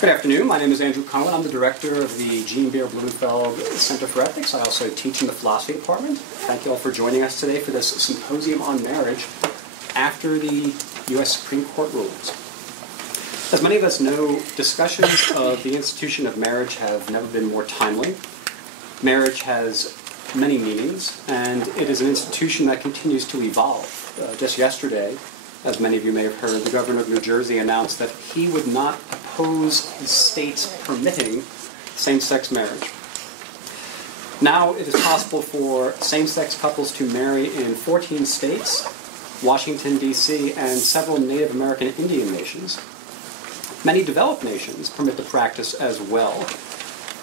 Good afternoon. My name is Andrew Cohen. I'm the director of the Jean Beer Blumenfeld Center for Ethics. I also teach in the philosophy department. Thank you all for joining us today for this symposium on marriage after the U.S. Supreme Court rulings. As many of us know, discussions of the institution of marriage have never been more timely. Marriage has many meanings, and it is an institution that continues to evolve. Just yesterday, as many of you may have heard, the governor of New Jersey announced that he would not oppose the states permitting same-sex marriage. Now it is possible for same-sex couples to marry in 14 states, Washington, D.C., and several Native American Indian nations. Many developed nations permit the practice as well,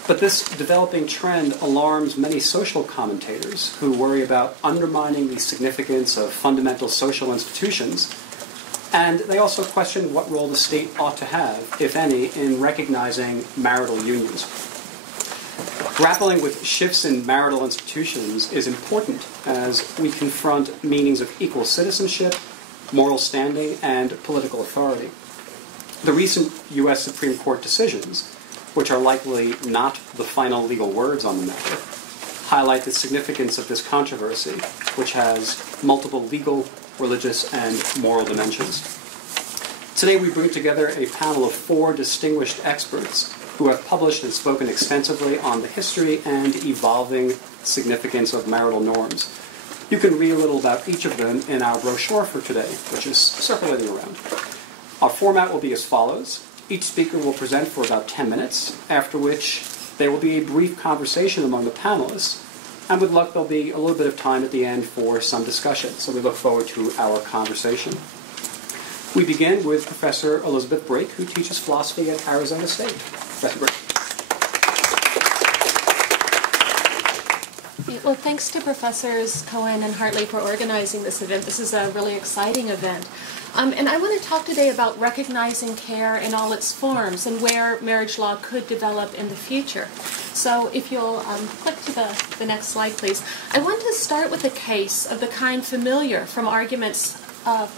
but this developing trend alarms many social commentators who worry about undermining the significance of fundamental social institutions. And they also question what role the state ought to have, if any, in recognizing marital unions. Grappling with shifts in marital institutions is important as we confront meanings of equal citizenship, moral standing, and political authority. The recent U.S. Supreme Court decisions, which are likely not the final legal words on the matter, highlight the significance of this controversy, which has multiple legal, religious, and moral dimensions. Today we bring together a panel of 4 distinguished experts who have published and spoken extensively on the history and evolving significance of marital norms. You can read a little about each of them in our brochure for today, which is circulating around. Our format will be as follows. Each speaker will present for about 10 minutes, after which there will be a brief conversation among the panelists, and with luck there'll be a little bit of time at the end for some discussion, so we look forward to our conversation. We begin with Professor Elizabeth Brake, who teaches philosophy at Arizona State. Professor Brake. Well, thanks to Professors Cohen and Hartley for organizing this event. This is a really exciting event. And I want to talk today about recognizing care in all its forms and where marriage law could develop in the future. So if you'll click to the next slide, please. I want to start with a case of the kind familiar from arguments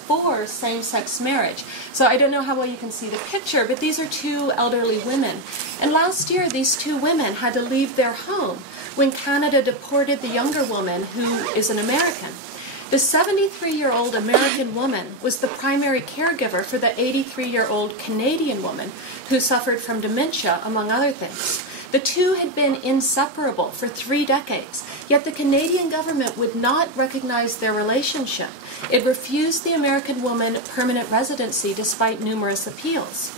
for same-sex marriage. So I don't know how well you can see the picture, but these are 2 elderly women. And last year, these 2 women had to leave their home when Canada deported the younger woman, who is an American. The 73-year-old American woman was the primary caregiver for the 83-year-old Canadian woman who suffered from dementia, among other things. The 2 had been inseparable for 3 decades, yet the Canadian government would not recognize their relationship. It refused the American woman permanent residency despite numerous appeals.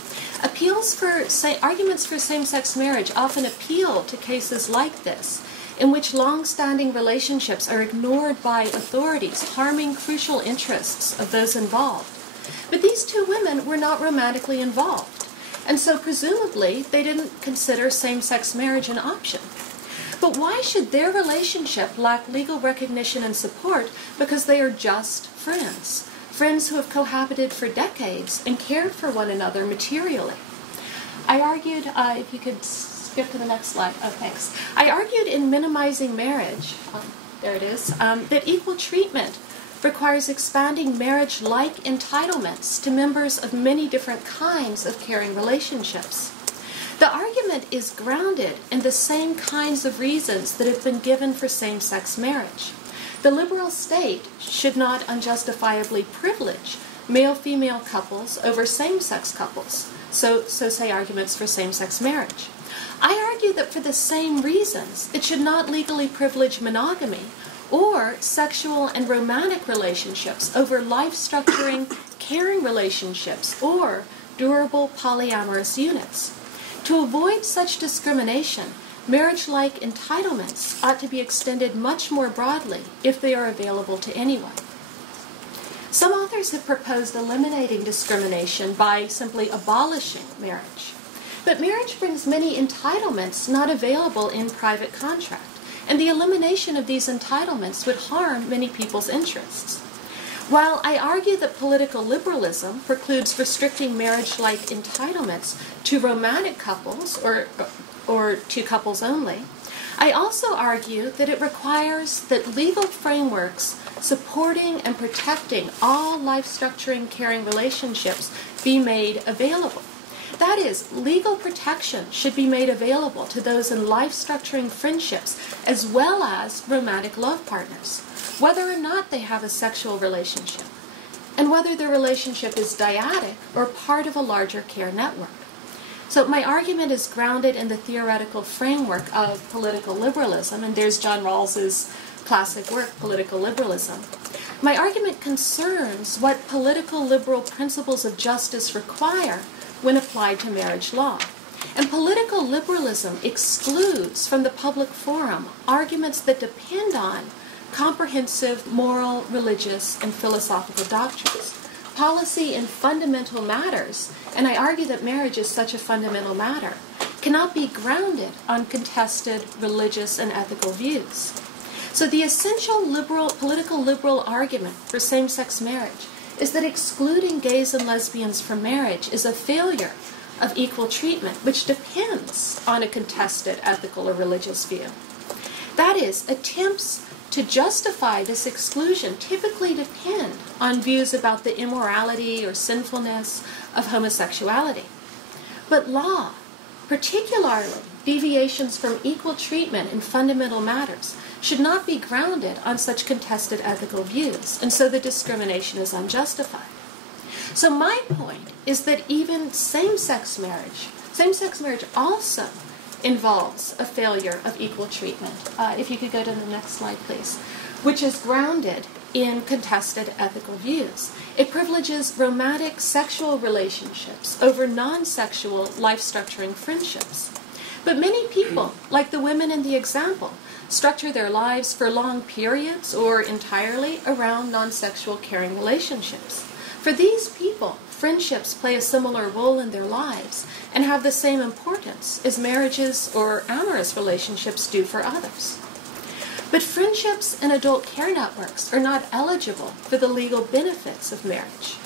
Arguments for same-sex marriage often appeal to cases like this, in which long-standing relationships are ignored by authorities, harming crucial interests of those involved. But these 2 women were not romantically involved, and so presumably they didn't consider same-sex marriage an option. But why should their relationship lack legal recognition and support because they are just friends? Friends who have cohabited for decades and cared for one another materially. I argued, if you could skip to the next slide. Oh, thanks. I argued in Minimizing Marriage, there it is, that equal treatment requires expanding marriage-like entitlements to members of many different kinds of caring relationships. The argument is grounded in the same kinds of reasons that have been given for same-sex marriage. The liberal state should not unjustifiably privilege male-female couples over same-sex couples, so say arguments for same-sex marriage. I argue that for the same reasons, it should not legally privilege monogamy or sexual and romantic relationships over life-structuring, caring relationships or durable polyamorous units. To avoid such discrimination, marriage-like entitlements ought to be extended much more broadly if they are available to anyone. Some authors have proposed eliminating discrimination by simply abolishing marriage. But marriage brings many entitlements not available in private contract, and the elimination of these entitlements would harm many people's interests. While I argue that political liberalism precludes restricting marriage-like entitlements to romantic couples or to couples only, I also argue that it requires that legal frameworks supporting and protecting all life-structuring caring relationships be made available. That is, legal protection should be made available to those in life-structuring friendships as well as romantic love partners, whether or not they have a sexual relationship, and whether the relationship is dyadic or part of a larger care network. So my argument is grounded in the theoretical framework of political liberalism, and there's John Rawls's classic work, Political Liberalism. My argument concerns what political liberal principles of justice require when applied to marriage law. And political liberalism excludes from the public forum arguments that depend on comprehensive moral, religious, and philosophical doctrines. Policy in fundamental matters, and I argue that marriage is such a fundamental matter, cannot be grounded on contested religious and ethical views. So the essential political liberal argument for same-sex marriage is that excluding gays and lesbians from marriage is a failure of equal treatment, which depends on a contested ethical or religious view. That is, attempts to justify this exclusion typically depend on views about the immorality or sinfulness of homosexuality. But law, particularly deviations from equal treatment in fundamental matters, should not be grounded on such contested ethical views, and so the discrimination is unjustified. So my point is that even same-sex marriage also involves a failure of equal treatment. If you could go to the next slide, please, which is grounded in contested ethical views. It privileges romantic sexual relationships over non-sexual life-structuring friendships. But many people, like the women in the example, structure their lives for long periods or entirely around non-sexual caring relationships. For these people, friendships play a similar role in their lives and have the same importance as marriages or amorous relationships do for others. But friendships and adult care networks are not eligible for the legal benefits of marriage.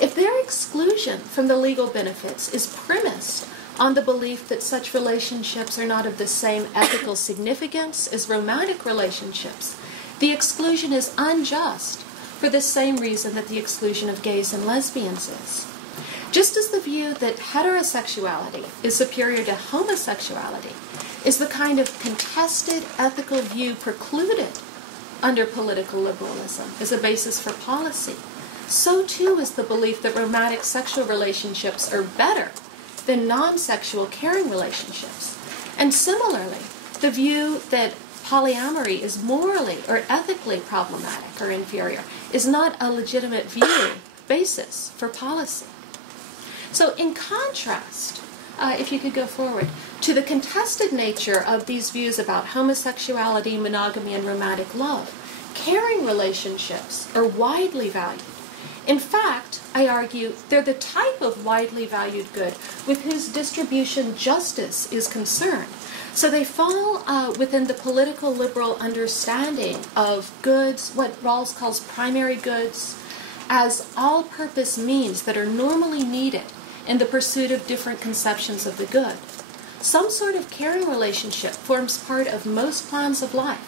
If their exclusion from the legal benefits is premised on the belief that such relationships are not of the same ethical significance as romantic relationships, the exclusion is unjust for the same reason that the exclusion of gays and lesbians is. Just as the view that heterosexuality is superior to homosexuality is the kind of contested ethical view precluded under political liberalism as a basis for policy, so too is the belief that romantic sexual relationships are better than non-sexual caring relationships. And similarly, the view that polyamory is morally or ethically problematic or inferior is not a legitimate basis for policy. So in contrast, if you could go forward, to the contested nature of these views about homosexuality, monogamy, and romantic love, caring relationships are widely valued. In fact, I argue they're the type of widely valued good with whose distribution justice is concerned. So they fall within the political liberal understanding of goods, what Rawls calls primary goods, as all-purpose means that are normally needed in the pursuit of different conceptions of the good. Some sort of caring relationship forms part of most plans of life,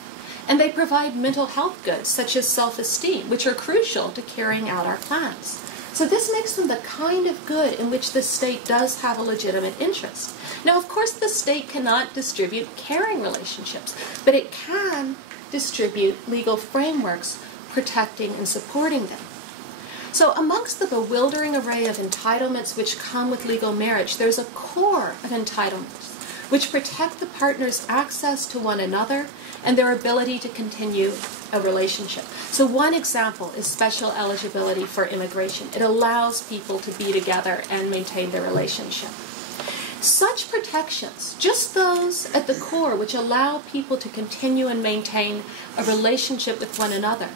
and they provide mental health goods such as self-esteem, which are crucial to carrying out our plans. So this makes them the kind of good in which the state does have a legitimate interest. Now, of course, the state cannot distribute caring relationships, but it can distribute legal frameworks protecting and supporting them. So amongst the bewildering array of entitlements which come with legal marriage, there's a core of entitlements which protect the partner's access to one another and their ability to continue a relationship. So one example is special eligibility for immigration. It allows people to be together and maintain their relationship. Such protections, just those at the core which allow people to continue and maintain a relationship with one another,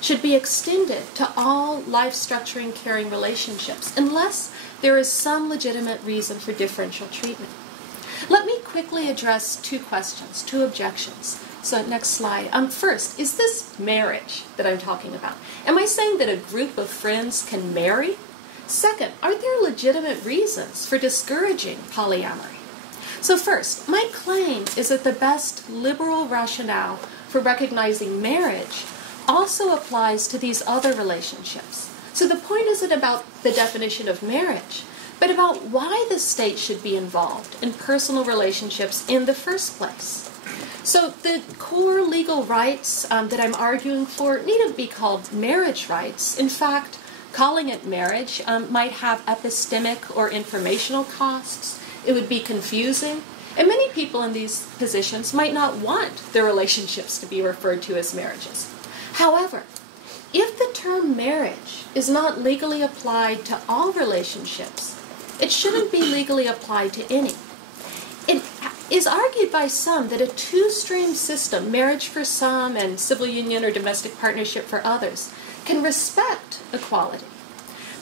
should be extended to all life-structuring caring relationships unless there is some legitimate reason for differential treatment. Let me quickly address two questions, two objections. So next slide. First, is this marriage that I'm talking about? Am I saying that a group of friends can marry? Second, are there legitimate reasons for discouraging polyamory? So first, my claim is that the best liberal rationale for recognizing marriage also applies to these other relationships. So the point isn't about the definition of marriage, but about why the state should be involved in personal relationships in the first place. So the core legal rights that I'm arguing for needn't be called marriage rights. In fact, calling it marriage might have epistemic or informational costs. It would be confusing. And many people in these positions might not want their relationships to be referred to as marriages. However, if the term marriage is not legally applied to all relationships, it shouldn't be legally applied to any. It is argued by some that a two-stream system, marriage for some and civil union or domestic partnership for others, can respect equality.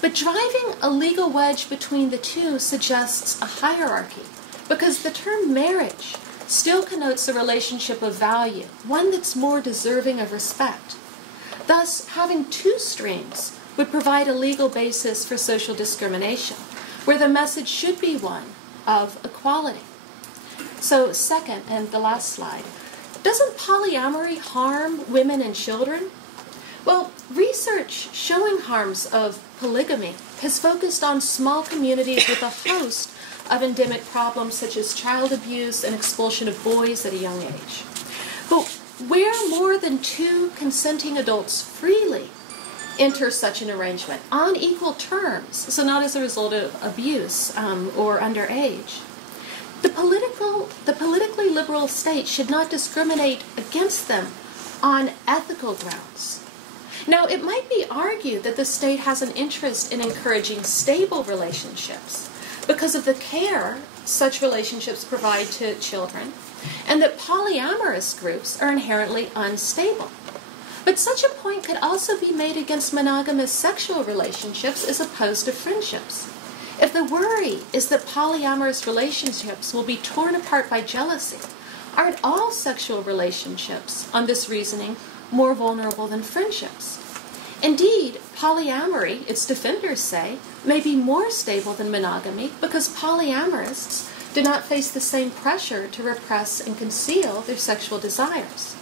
But driving a legal wedge between the two suggests a hierarchy, because the term marriage still connotes a relationship of value, one that's more deserving of respect. Thus, having two streams would provide a legal basis for social discrimination, where the message should be one of equality. So second, and the last slide, doesn't polyamory harm women and children? Well, research showing harms of polygamy has focused on small communities with a host of endemic problems such as child abuse and expulsion of boys at a young age. But where more than two consenting adults freely enter such an arrangement on equal terms, so not as a result of abuse or underage, the politically liberal state should not discriminate against them on ethical grounds. Now, it might be argued that the state has an interest in encouraging stable relationships because of the care such relationships provide to children, and that polyamorous groups are inherently unstable. But such a point could also be made against monogamous sexual relationships as opposed to friendships. If the worry is that polyamorous relationships will be torn apart by jealousy, aren't all sexual relationships, on this reasoning, more vulnerable than friendships? Indeed, polyamory, its defenders say, may be more stable than monogamy because polyamorists do not face the same pressure to repress and conceal their sexual desires.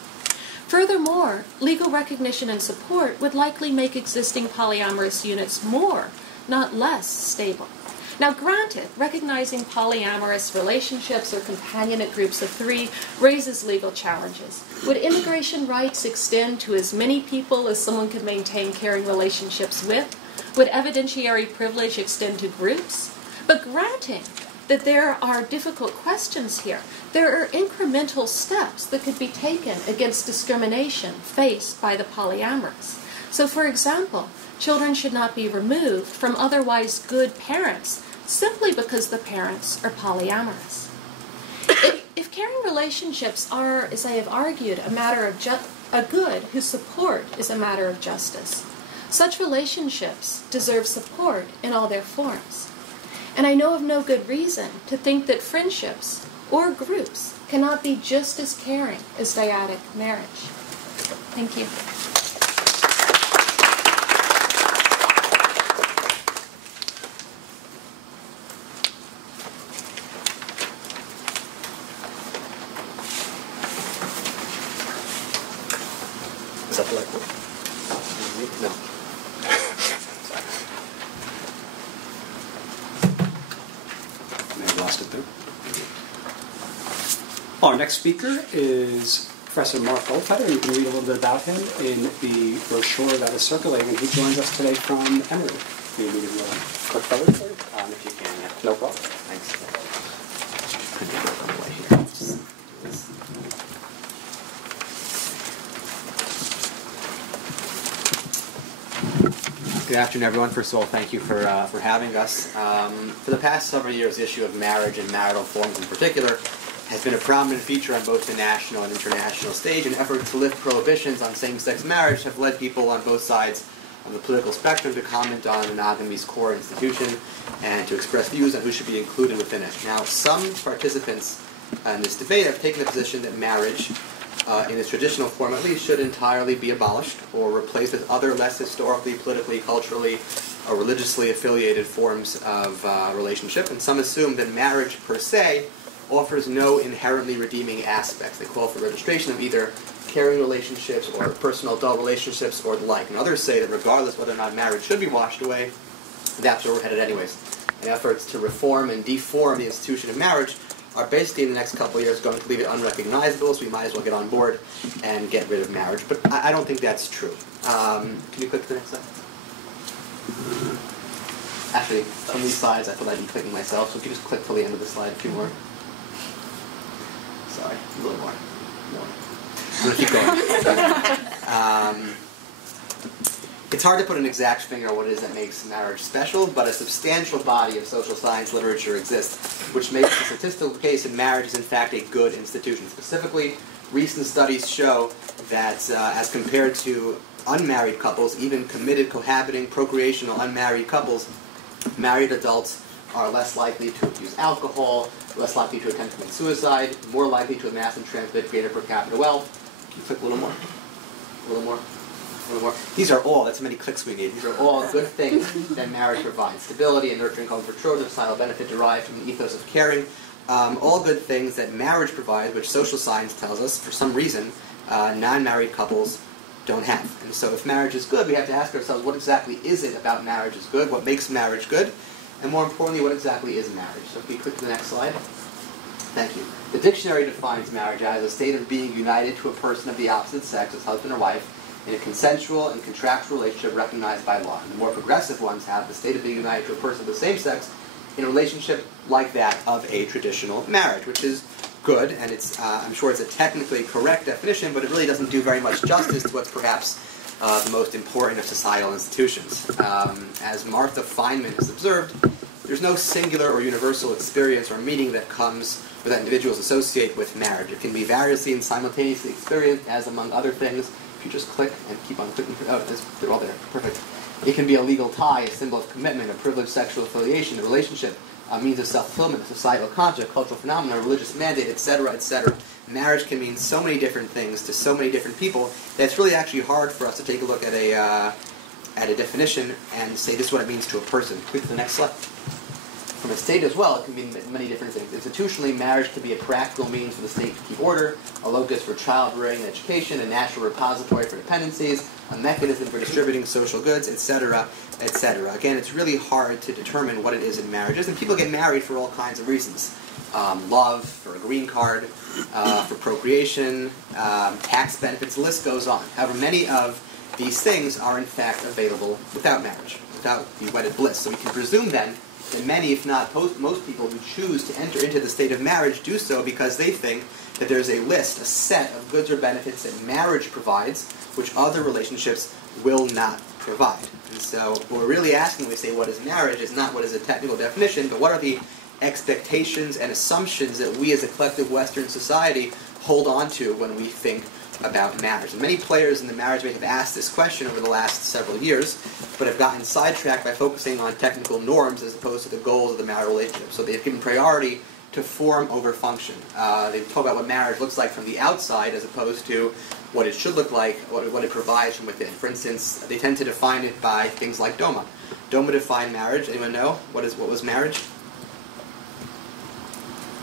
Furthermore, legal recognition and support would likely make existing polyamorous units more, not less, stable. Now, granted, recognizing polyamorous relationships or companionate groups of three raises legal challenges. Would immigration rights extend to as many people as someone could maintain caring relationships with? Would evidentiary privilege extend to groups? But granting that there are difficult questions here, there are incremental steps that could be taken against discrimination faced by the polyamorous. So, for example, children should not be removed from otherwise good parents simply because the parents are polyamorous. If caring relationships are, as I have argued, a matter of a good whose support is a matter of justice, such relationships deserve support in all their forms. And I know of no good reason to think that friendships or groups cannot be just as caring as dyadic marriage. Thank you. Is that the right one? No. May have lost it there. Our next speaker is Professor Mark Goldfeder. You can read a little bit about him in the brochure that is circulating, and he joins us today from Emory. Can you read a little quick photo for you? If you can, yeah. No problem. Thanks. Could be on the way here. Good afternoon, everyone. First of all, thank you for having us. For the past several years, the issue of marriage and marital forms in particular has been a prominent feature on both the national and international stage, and efforts to lift prohibitions on same-sex marriage have led people on both sides of the political spectrum to comment on monogamy's core institution and to express views on who should be included within it. Now, some participants in this debate have taken the position that marriage, in its traditional form at least, should entirely be abolished or replaced with other less historically, politically, culturally, or religiously affiliated forms of relationship. And some assume that marriage per se offers no inherently redeeming aspects. They call for registration of either caring relationships or personal adult relationships or the like. And others say that regardless whether or not marriage should be washed away, that's where we're headed anyways. And efforts to reform and deform the institution of marriage are basically in the next couple of years going to leave it unrecognizable, so we might as well get on board and get rid of marriage. But I don't think that's true. Can you click to the next slide? Actually, on these slides, I thought I'd be clicking myself, so if you just click till the end of the slide, a few more. Sorry, a little more. More. I'm going to keep going. It's hard to put an exact finger on what it is that makes marriage special, but a substantial body of social science literature exists, which makes the statistical case in marriage is in fact a good institution. Specifically, recent studies show that as compared to unmarried couples, even committed, cohabiting, procreational unmarried couples, married adults are less likely to abuse alcohol, less likely to attempt to commit suicide, more likely to amass and transmit greater per capita wealth. Can you click a little more? A little more? A little more? These are all, that's how many clicks we need. These are all good things that marriage provides. Stability and nurturing home for children, societal benefit derived from the ethos of caring. All good things that marriage provides, which social science tells us, for some reason, non-married couples don't have. And so if marriage is good, we have to ask ourselves, what exactly is it about marriage is good? What makes marriage good? And more importantly, what exactly is marriage? So if we click to the next slide. Thank you. The dictionary defines marriage as a state of being united to a person of the opposite sex as husband or wife in a consensual and contractual relationship recognized by law. And the more progressive ones have the state of being united to a person of the same sex in a relationship like that of a traditional marriage, which is good, and it's I'm sure it's a technically correct definition, but it really doesn't do very much justice to what's perhaps the most important of societal institutions. As Martha Feynman has observed, there's no singular or universal experience or meaning that comes or that individuals associate with marriage. It can be variously and simultaneously experienced as, among other things, if you just click and keep on clicking, they're all there, perfect. It can be a legal tie, a symbol of commitment, a privileged sexual affiliation, a relationship, a means of self-fulfillment, a societal contract, a cultural phenomenon, a religious mandate, etc., etc. Marriage can mean so many different things to so many different people that it's really actually hard for us to take a look at a definition and say this is what it means to a person. Click to the next slide. From a state as well, it can mean many different things. Institutionally, marriage can be a practical means for the state to keep order, a locus for child rearing and education, a natural repository for dependencies, a mechanism for distributing social goods, etc., etc. Again, it's really hard to determine what it is in marriages, and people get married for all kinds of reasons. Love, for a green card, for procreation, tax benefits, the list goes on. However, many of these things are in fact available without marriage, without the wedded bliss. So we can presume then that many, if not most people who choose to enter into the state of marriage do so because they think that there's a list, a set of goods or benefits that marriage provides, which other relationships will not provide. And so what we're really asking when we say what is marriage is not what is a technical definition, but what are the expectations and assumptions that we as a collective Western society hold on to when we think about marriage. And many players in the marriage debate have asked this question over the last several years, but have gotten sidetracked by focusing on technical norms as opposed to the goals of the marital relationship. So they've given priority to form over function. They talk about what marriage looks like from the outside as opposed to what it should look like, what it provides from within. For instance, they tend to define it by things like DOMA. DOMA defined marriage. Anyone know? What was marriage?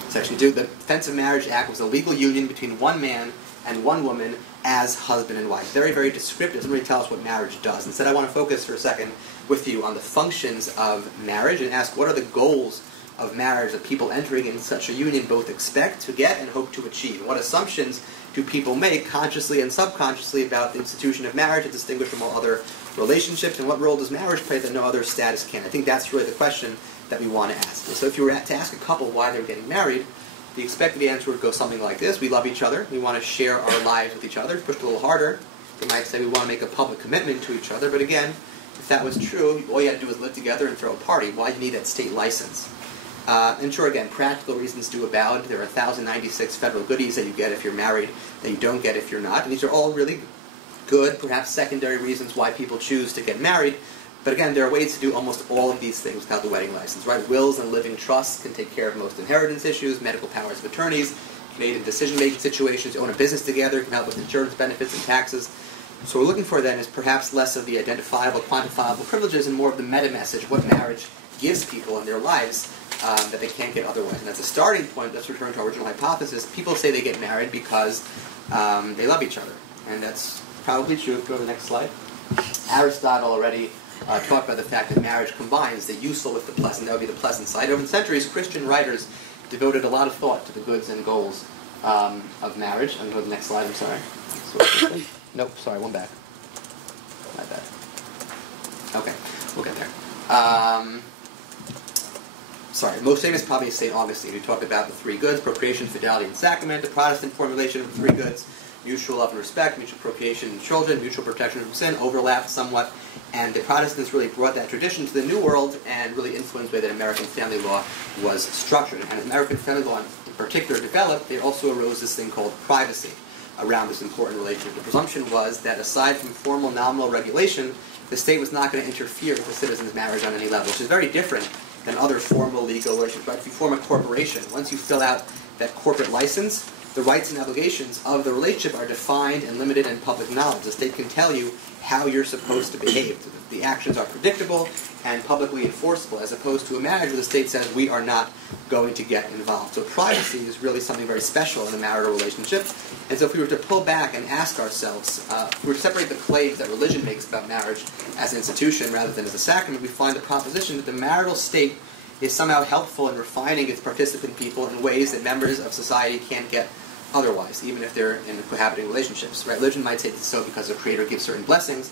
Section 2. The Defense of Marriage Act was a legal union between one man and one woman as husband and wife. Very, very descriptive. Doesn't really tell us what marriage does. Instead, I want to focus for a second with you on the functions of marriage and ask what are the goals of marriage that people entering in such a union both expect to get and hope to achieve. What assumptions do people make consciously and subconsciously about the institution of marriage as distinguished from all other relationships, and what role does marriage play that no other status can? I think that's really the question that we want to ask. And so if you were to ask a couple why they're getting married, the expected answer would go something like this. We love each other. We want to share our lives with each other. Pushed a little harder, they might say we want to make a public commitment to each other. But again, if that was true, all you had to do was live together and throw a party. Why do you need that state license? And sure, again, practical reasons do abound. There are 1,096 federal goodies that you get if you're married that you don't get if you're not. And these are all really good, perhaps secondary reasons why people choose to get married. But again, there are ways to do almost all of these things without the wedding license, right? Wills and living trusts can take care of most inheritance issues, medical powers of attorneys, can aid in decision-making situations, own a business together, can help with insurance benefits and taxes. So what we're looking for then is perhaps less of the identifiable, quantifiable privileges and more of the meta-message, what marriage gives people in their lives that they can't get otherwise. And as a starting point, let's return to our original hypothesis. People say they get married because they love each other. And that's probably true. Go to the next slide. Aristotle already talked about the fact that marriage combines the useful with the pleasant. That would be the pleasant side. Over the centuries, Christian writers devoted a lot of thought to the goods and goals of marriage. I'm going to go to the next slide, I'm sorry. Nope, sorry, one back. My bad. Okay, we'll get there. Sorry, most famous probably is St. Augustine, who talked about the three goods: procreation, fidelity, and sacrament. The Protestant formulation of the three goods: mutual love and respect, mutual procreation and children, mutual protection from sin, overlap somewhat. And the Protestants really brought that tradition to the New World and really influenced the way that American family law was structured. And as American family law in particular developed, there also arose this thing called privacy around this important relationship. The presumption was that aside from formal nominal regulation, the state was not going to interfere with the citizen's marriage on any level, which is very different than other formal legal relationships. Right? If you form a corporation, once you fill out that corporate license, the rights and obligations of the relationship are defined and limited in public knowledge. The state can tell you how you're supposed to behave. The actions are predictable and publicly enforceable, as opposed to a marriage where the state says we are not going to get involved. So privacy is really something very special in a marital relationship. And so if we were to pull back and ask ourselves, if we were to separate the claims that religion makes about marriage as an institution rather than as a sacrament, we find the proposition that the marital state is somehow helpful in refining its participant people in ways that members of society can't get otherwise, even if they're in cohabiting relationships. Right? Religion might say this so because the Creator gives certain blessings,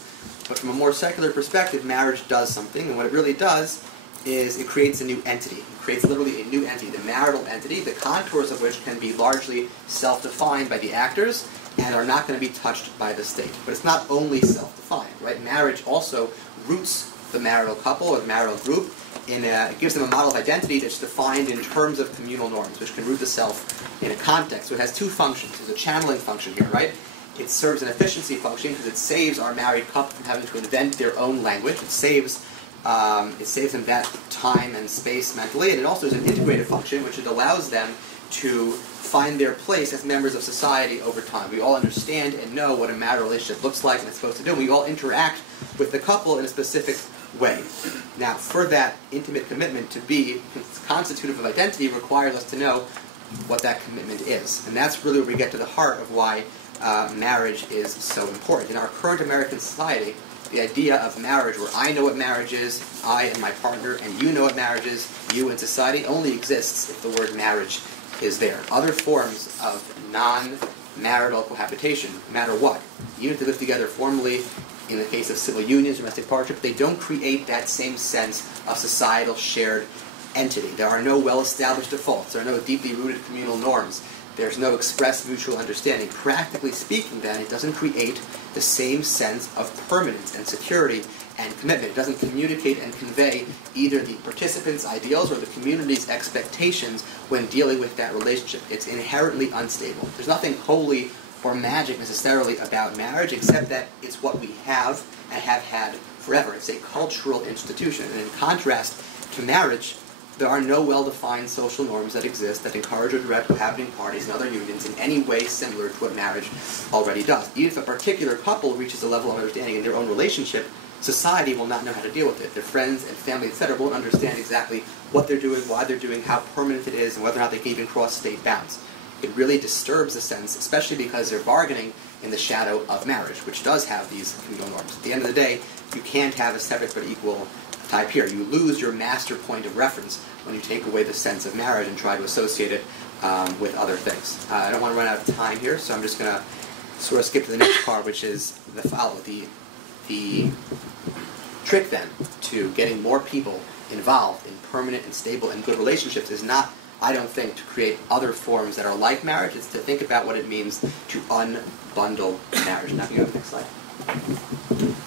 but from a more secular perspective, marriage does something, and what it really does is it creates a new entity. It creates literally a new entity, the marital entity, the contours of which can be largely self-defined by the actors and are not going to be touched by the state. But it's not only self-defined, right? Marriage also roots the marital couple or the marital group it gives them a model of identity that's defined in terms of communal norms, which can root the self in a context. So it has two functions. There's a channeling function here, right? It serves an efficiency function because it saves our married couple from having to invent their own language. It saves them that time and space mentally, and it also is an integrative function, which it allows them to find their place as members of society over time. We all understand and know what a marital relationship looks like and it's supposed to do. We all interact with the couple in a specific way. Now, for that intimate commitment to be constitutive of identity requires us to know what that commitment is. And that's really where we get to the heart of why marriage is so important. In our current American society, the idea of marriage, where I know what marriage is, I and my partner, and you know what marriage is, you and society, only exists if the word marriage is there. Other forms of non-marital cohabitation, no matter what, even if they live together formally, in the case of civil unions, domestic partnership, they don't create that same sense of societal shared entity. There are no well-established defaults. There are no deeply rooted communal norms. There's no express mutual understanding. Practically speaking, then, it doesn't create the same sense of permanence and security and commitment. It doesn't communicate and convey either the participants' ideals or the community's expectations when dealing with that relationship. It's inherently unstable. There's nothing holy or magic necessarily about marriage, except that it's what we have and have had forever. It's a cultural institution. And in contrast to marriage, there are no well-defined social norms that exist that encourage or direct cohabiting parties and other unions in any way similar to what marriage already does. Even if a particular couple reaches a level of understanding in their own relationship, society will not know how to deal with it. Their friends and family, etc., won't understand exactly what they're doing, why they're doing, how permanent it is, and whether or not they can even cross state bounds. It really disturbs the sense, especially because they're bargaining in the shadow of marriage, which does have these communal norms. At the end of the day, you can't have a separate but equal type here. You lose your master point of reference when you take away the sense of marriage and try to associate it with other things. I don't want to run out of time here, so I'm just going to sort of skip to the next part, which is the follow. The trick, then, to getting more people involved in permanent and stable and good relationships is not, I don't think, to create other forms that are like marriage. It's to think about what it means to unbundle marriage. Now, can you go to the next slide?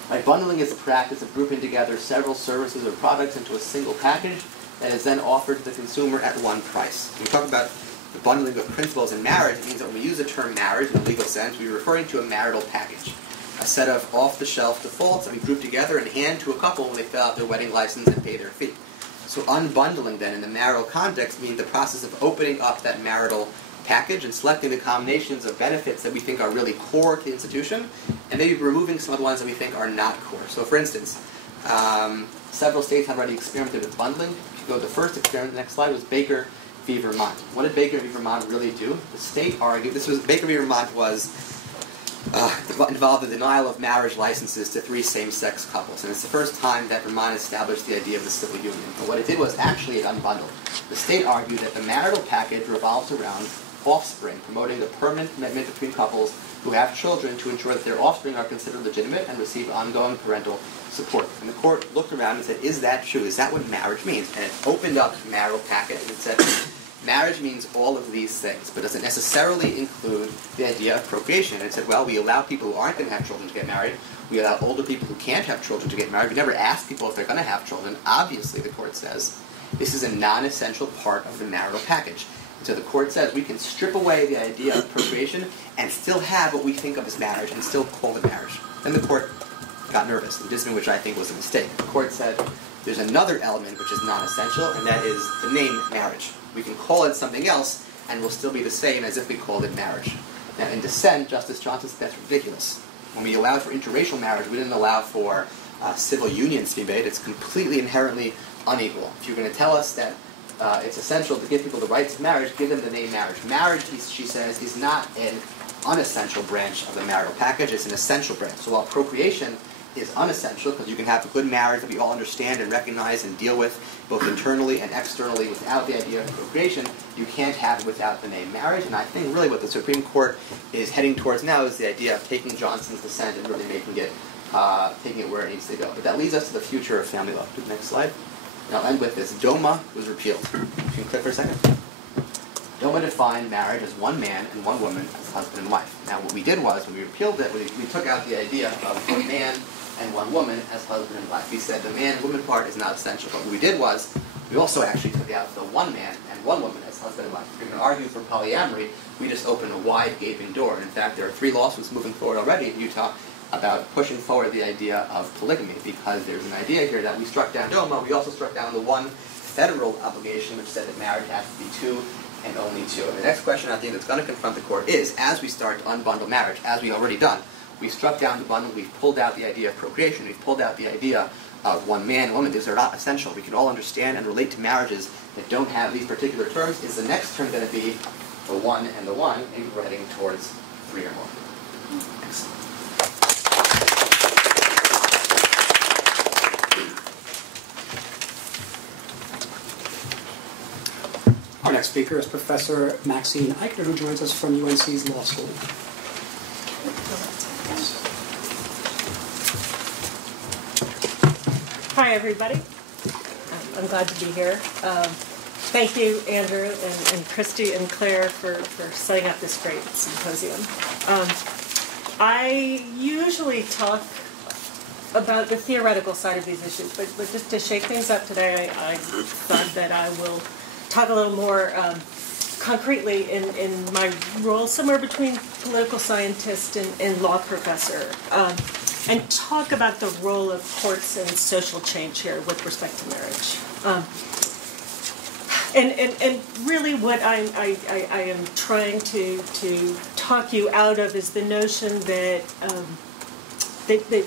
Right, bundling is the practice of grouping together several services or products into a single package that is then offered to the consumer at one price. When we talk about the bundling of principles in marriage, it means that when we use the term marriage in a legal sense, we're referring to a marital package, a set of off-the-shelf defaults that we group together and hand to a couple when they fill out their wedding license and pay their fee. So unbundling, then, in the marital context, means the process of opening up that marital package and selecting the combinations of benefits that we think are really core to the institution, and maybe removing some of the ones that we think are not core. So, for instance, Several states have already experimented with bundling. If you go to the first experiment, the next slide, was Baker v. Vermont. What did Baker v. Vermont really do? The state argued, Baker v. Vermont involved the denial of marriage licenses to 3 same-sex couples, and it's the first time that Vermont established the idea of the civil union. But what it did was actually it unbundled. The state argued that the marital package revolves around offspring, promoting the permanent commitment between couples who have children to ensure that their offspring are considered legitimate and receive ongoing parental support. And the court looked around and said, is that true? Is that what marriage means? And it opened up the marital package and it said, marriage means all of these things, but does it necessarily include the idea of procreation? And it said, well, we allow people who aren't going to have children to get married. We allow older people who can't have children to get married. We never ask people if they're going to have children. Obviously, the court says, this is a non-essential part of the marital package. And so the court says we can strip away the idea of procreation and still have what we think of as marriage and still call it marriage. Then the court got nervous, which I think was a mistake. The court said there's another element which is non-essential, and that is the name marriage. We can call it something else, and will still be the same as if we called it marriage. Now, in dissent, Justice Johnson said that's ridiculous. When we allowed for interracial marriage, we didn't allow for civil unions to be made. It's completely inherently unequal. If you're going to tell us that it's essential to give people the rights of marriage, give them the name marriage. Marriage, she says, is not an unessential branch of the marital package. It's an essential branch. So while procreation is unessential, because you can have a good marriage that we all understand and recognize and deal with both internally and externally without the idea of procreation, you can't have it without the name marriage. And I think really what the Supreme Court is heading towards now is the idea of taking Johnson's dissent and really making it, taking it where it needs to go. But that leads us to the future of family law. Next slide. And I'll end with this. DOMA was repealed. You can click for a second. DOMA defined marriage as one man and one woman as husband and wife. Now what we did was, when we repealed it, we took out the idea of one man and one woman as husband and wife. We said the man and woman part is not essential. But what we did was, we also actually took out the one man and one woman as husband and wife. If you're going to argue for polyamory, we just opened a wide gaping door. In fact, there are 3 lawsuits moving forward already in Utah about pushing forward the idea of polygamy, because there's an idea here that we struck down DOMA, we also struck down the one federal obligation which said that marriage has to be 2 and only 2. And the next question I think that's going to confront the court is, as we start to unbundle marriage, as we've already done, we struck down the bundle, we've pulled out the idea of procreation, we've pulled out the idea of one man and woman. These are not essential. We can all understand and relate to marriages that don't have these particular terms. Is the next term going to be the one and the one? Maybe we're heading towards 3 or more. Thanks. Our next speaker is Professor Maxine Eichner, who joins us from UNC's Law School. Hi, everybody. I'm glad to be here. Thank you, Andrew and Christy and Claire for setting up this great symposium. I usually talk about the theoretical side of these issues, but just to shake things up today, I thought that I will talk a little more concretely in my role somewhere between political scientist and law professor, and talk about the role of courts and social change here with respect to marriage. And really what I am trying to talk you out of is the notion that that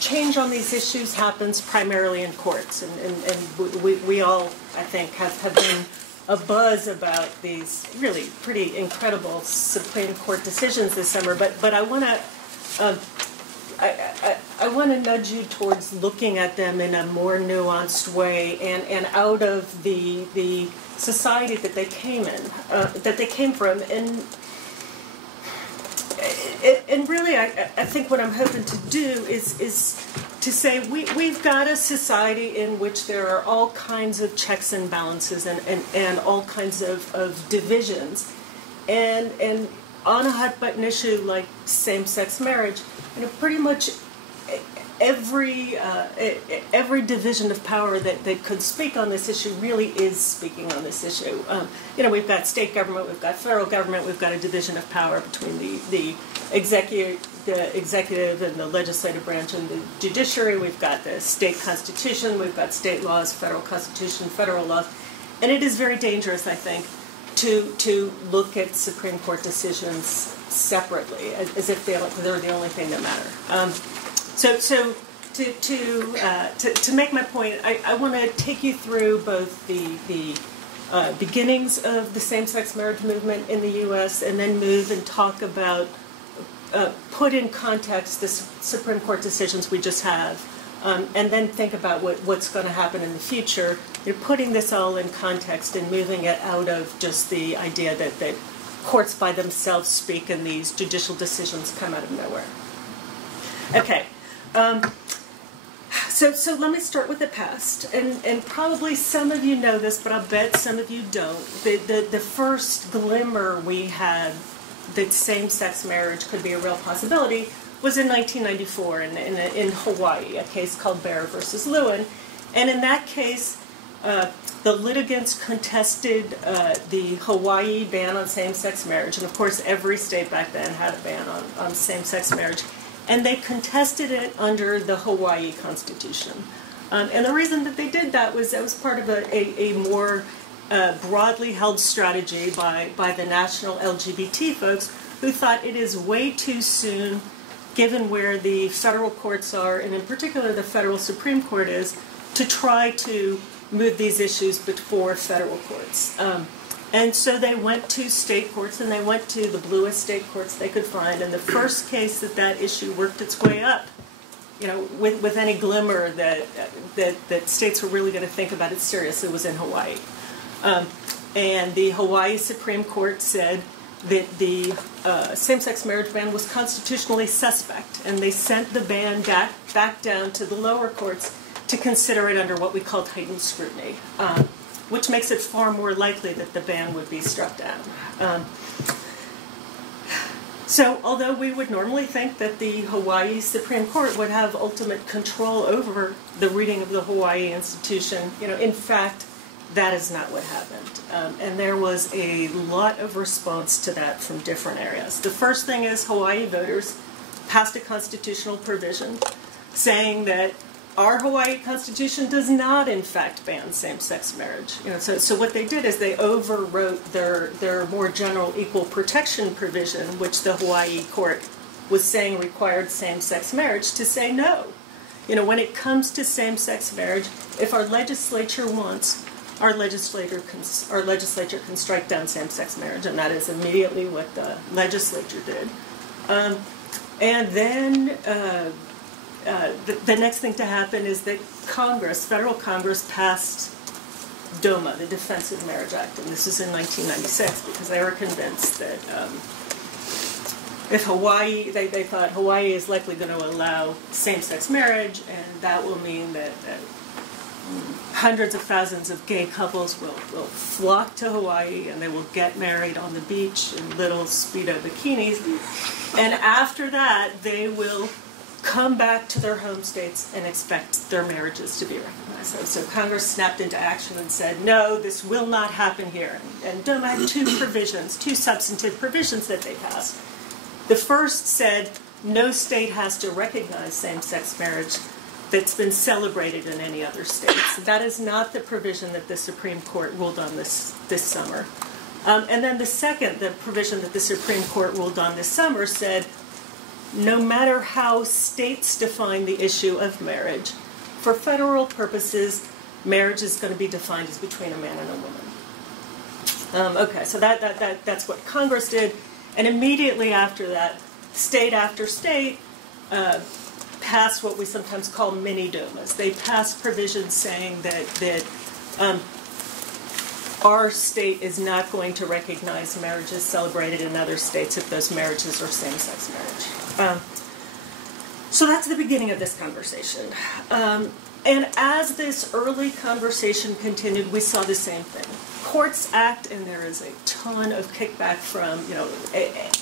change on these issues happens primarily in courts, and we all, I think, have been a buzz about these really pretty incredible Supreme Court decisions this summer. But I want to I want to nudge you towards looking at them in a more nuanced way and out of the society that they came from, and really I think what I'm hoping to do is to say we've got a society in which there are all kinds of checks and balances and all kinds of divisions, and on a hot button issue like same-sex marriage, pretty much every division of power that could speak on this issue really is speaking on this issue. We've got state government, we've got federal government, we've got a division of power between the executive and the legislative branch and the judiciary. We've got the state constitution, we've got state laws, federal constitution, federal laws, and it is very dangerous, I think, to look at Supreme Court decisions separately as if they're the only thing that matter. So to make my point, I want to take you through both the beginnings of the same-sex marriage movement in the U.S. and then move and talk about, put in context the Supreme Court decisions we just have, and then think about what's going to happen in the future. You're putting this all in context and moving it out of just the idea that courts by themselves speak and these judicial decisions come out of nowhere. Okay. So let me start with the past, and probably some of you know this, but I'll bet some of you don't. The first glimmer we had that same-sex marriage could be a real possibility was in 1994 in Hawaii, a case called Bear versus Lewin, and in that case, the litigants contested the Hawaii ban on same-sex marriage, and of course every state back then had a ban on same-sex marriage. And they contested it under the Hawaii Constitution. And the reason that they did that was part of a more broadly held strategy by the national LGBT folks who thought it is way too soon, given where the federal courts are, and in particular the federal Supreme Court is, to try to move these issues before federal courts. And so they went to state courts, and they went to the bluest state courts they could find. And the first case that issue worked its way up, with any glimmer that states were really going to think about it seriously, was in Hawaii. And the Hawaii Supreme Court said that the same-sex marriage ban was constitutionally suspect, and they sent the ban back down to the lower courts to consider it under what we call heightened scrutiny. Which makes it far more likely that the ban would be struck down. So although we would normally think that the Hawaii Supreme Court would have ultimate control over the reading of the Hawaii institution, in fact, that is not what happened. And there was a lot of response to that from different areas. The first thing is Hawaii voters passed a constitutional provision saying that our Hawaii Constitution does not, in fact, ban same-sex marriage. So what they did is they overwrote their more general equal protection provision, which the Hawaii court was saying required same-sex marriage, to say no. When it comes to same-sex marriage, if our legislature wants, our legislature can strike down same-sex marriage, and that is immediately what the legislature did. And then the next thing to happen is that federal Congress passed DOMA, the Defense of Marriage Act, and this is in 1996 because they were convinced that if Hawaii, they thought Hawaii is likely going to allow same-sex marriage, and that will mean that hundreds of thousands of gay couples will flock to Hawaii, and they will get married on the beach in little Speedo bikinis, and after that they will come back to their home states and expect their marriages to be recognized. So Congress snapped into action and said, no, this will not happen here. And DOMA had two substantive provisions that they passed. The first said no state has to recognize same-sex marriage that's been celebrated in any other states. That is not the provision that the Supreme Court ruled on this summer. And then the provision that the Supreme Court ruled on this summer said, no matter how states define the issue of marriage, for federal purposes, marriage is going to be defined as between a man and a woman. Okay, so that's what Congress did, and immediately after that, state after state passed what we sometimes call mini-DOMAs. They passed provisions saying that our state is not going to recognize marriages celebrated in other states if those marriages are same-sex marriage. So that's the beginning of this conversation. And as this early conversation continued, we saw the same thing. Courts act, and there is a ton of kickback from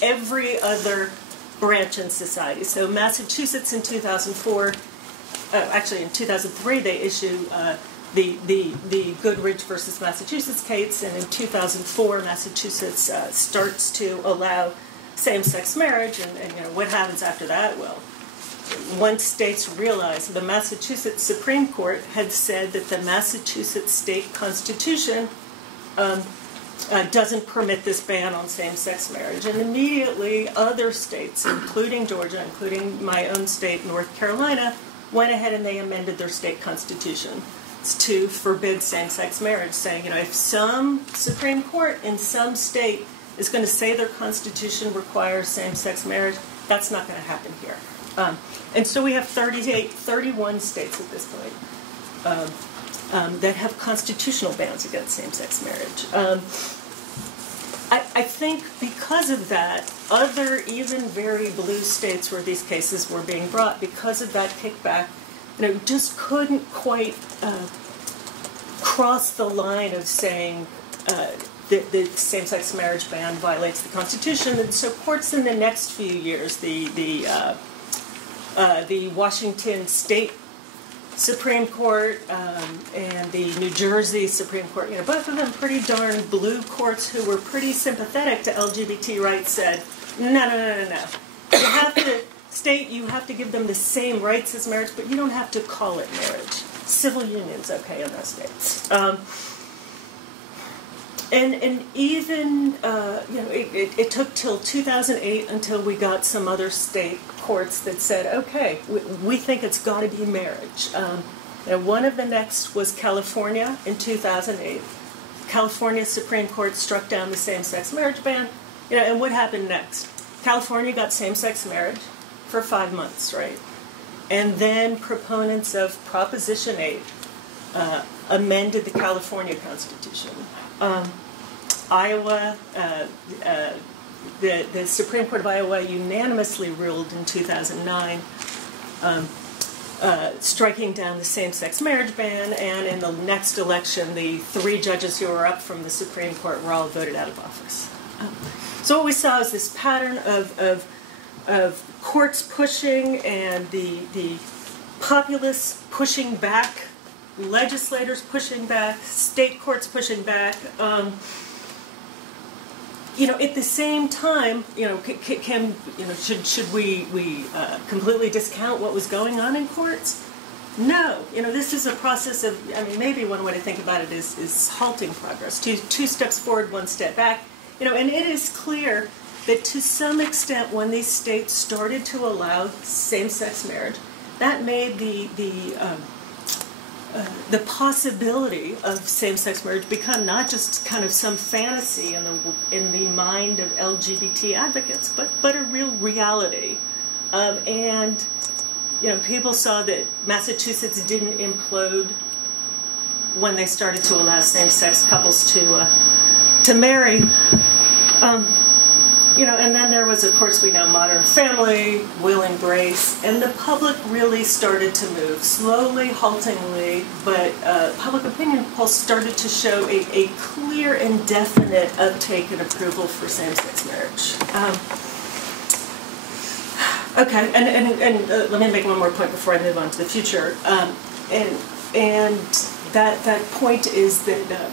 every other branch in society. So Massachusetts in 2004, actually in 2003, they issued the Goodrich versus Massachusetts case, and in 2004, Massachusetts starts to allow same-sex marriage, and what happens after that? Well, once states realized, the Massachusetts Supreme Court had said that the Massachusetts state constitution doesn't permit this ban on same-sex marriage, and immediately other states, including Georgia, including my own state, North Carolina, went ahead and they amended their state constitution to forbid same-sex marriage, saying, if some Supreme Court in some state is going to say their constitution requires same-sex marriage, that's not going to happen here. And so we have 31 states at this point that have constitutional bans against same-sex marriage. I think because of that, other even very blue states where these cases were being brought, because of that kickback, just couldn't quite cross the line of saying that the same-sex marriage ban violates the Constitution. And so courts in the next few years, the Washington State Supreme Court and the New Jersey Supreme Court, both of them pretty darn blue courts who were pretty sympathetic to LGBT rights, said, no. You have to state, you have to give them the same rights as marriage, but you don't have to call it marriage. Civil union's okay in those states. And even, it took till 2008 until we got some other state courts that said, okay, we think it's got to be marriage. And one of the next was California in 2008. California Supreme Court struck down the same-sex marriage ban. And what happened next? California got same-sex marriage for 5 months, right? And then proponents of Proposition 8 amended the California Constitution. Iowa, the Supreme Court of Iowa unanimously ruled in 2009, striking down the same-sex marriage ban, and in the next election, the 3 judges who were up from the Supreme Court were all voted out of office. So what we saw is this pattern of courts pushing and the populace pushing back, legislators pushing back, state courts pushing back. At the same time, should we completely discount what was going on in courts? No. This is a process of, maybe one way to think about it is halting progress. Two steps forward, 1 step back. And it is clear that to some extent when these states started to allow same-sex marriage, that made the possibility of same-sex marriage become not just kind of some fantasy in the mind of LGBT advocates, but a real reality. And people saw that Massachusetts didn't implode when they started to allow same-sex couples to marry. And then there was, of course, we know Modern Family, Will and Grace, and the public really started to move, slowly, haltingly, but public opinion polls started to show a clear and definite uptake and approval for same-sex marriage. Okay, and let me make one more point before I move on to the future. And that point is that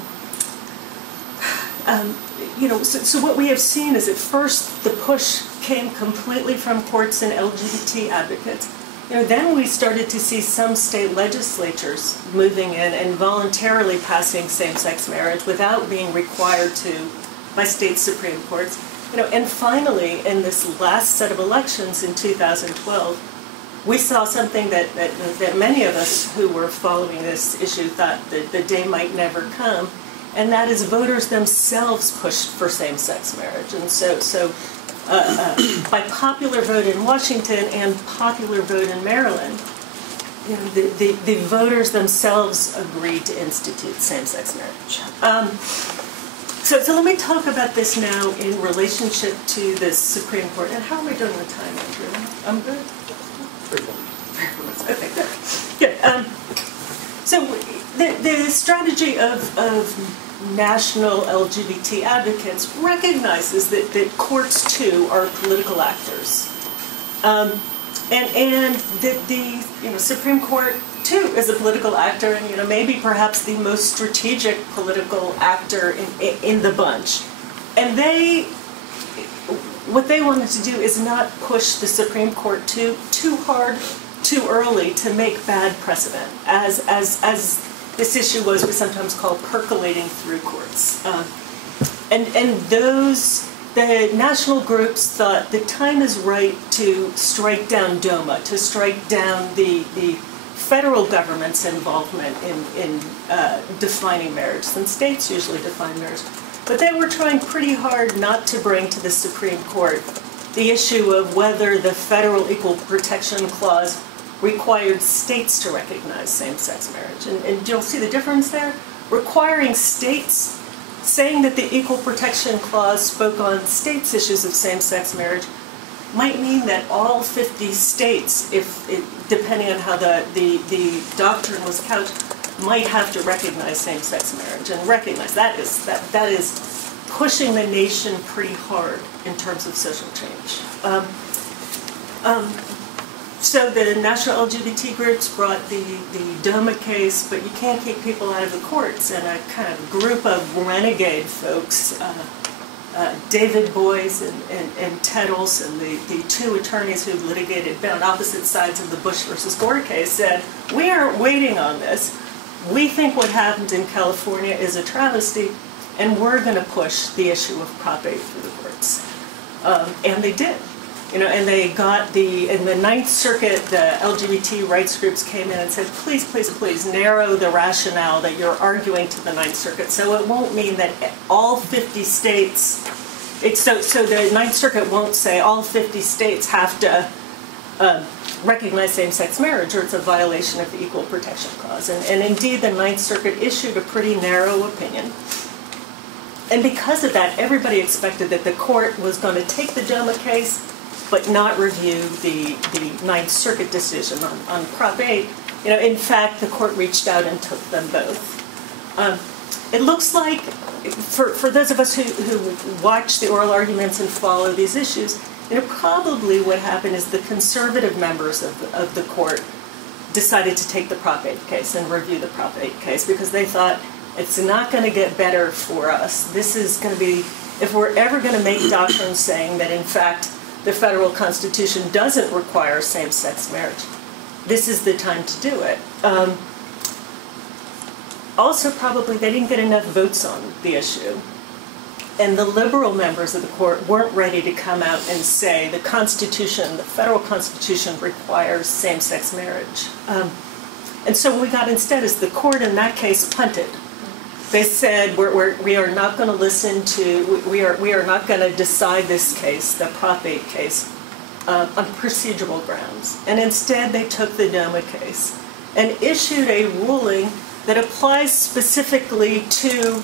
so what we have seen is at first the push came completely from courts and LGBT advocates. Then we started to see some state legislatures moving in and voluntarily passing same-sex marriage without being required to by state Supreme Courts. And finally, in this last set of elections in 2012, we saw something that many of us who were following this issue thought that the day might never come. And that is voters themselves pushed for same-sex marriage. And so by popular vote in Washington and popular vote in Maryland, the voters themselves agreed to institute same-sex marriage. So let me talk about this now in relationship to the Supreme Court. And how are we doing with time, Andrew? I'm good? Okay, good. So the strategy of national LGBT advocates recognizes that courts too are political actors, and that the Supreme Court too is a political actor, and maybe perhaps the most strategic political actor in the bunch. And what they wanted to do is not push the Supreme Court too hard, too early to make bad precedent, as this issue was we sometimes call percolating through courts. And those the national groups thought the time is right to strike down DOMA, to strike down the federal government's involvement in defining marriage, since states usually define marriage. But they were trying pretty hard not to bring to the Supreme Court the issue of whether the federal Equal Protection Clause required states to recognize same-sex marriage. And you'll see the difference there. Requiring states, saying that the Equal Protection Clause spoke on states' issues of same-sex marriage, might mean that all 50 states, depending on how the doctrine was couched, might have to recognize same-sex marriage. And recognize that is pushing the nation pretty hard in terms of social change. So the national LGBT groups brought the DOMA case, but you can't keep people out of the courts. And a kind of group of renegade folks, David Boies and Ted Olson, the two attorneys who litigated, been on opposite sides of the Bush versus Gore case, said, we aren't waiting on this. We think what happened in California is a travesty, and we're going to push the issue of Prop 8 through the courts. And they did. And they got in the Ninth Circuit, the LGBT rights groups came in and said, please, please, please narrow the rationale that you're arguing to the Ninth Circuit, so it won't mean that all 50 states, so the Ninth Circuit won't say all 50 states have to recognize same-sex marriage or it's a violation of the Equal Protection Clause. And indeed, the Ninth Circuit issued a pretty narrow opinion. And because of that, everybody expected that the court was going to take the DOMA case but not review the Ninth Circuit decision on Prop 8. In fact, the court reached out and took them both. It looks like, for those of us who watch the oral arguments and follow these issues, probably what happened is the conservative members of the court decided to take the Prop 8 case and review the Prop 8 case because they thought it's not going to get better for us. This is going to be, if we're ever going to make doctrines saying that in fact the federal Constitution doesn't require same-sex marriage, this is the time to do it. Also, probably they didn't get enough votes on the issue. And the liberal members of the court weren't ready to come out and say the Constitution, the federal Constitution, requires same-sex marriage. And so what we got instead is the court in that case punted. They said we are not going to listen to, we are not going to decide this case, the Prop 8 case, on procedural grounds. And instead they took the DOMA case and issued a ruling that applies specifically to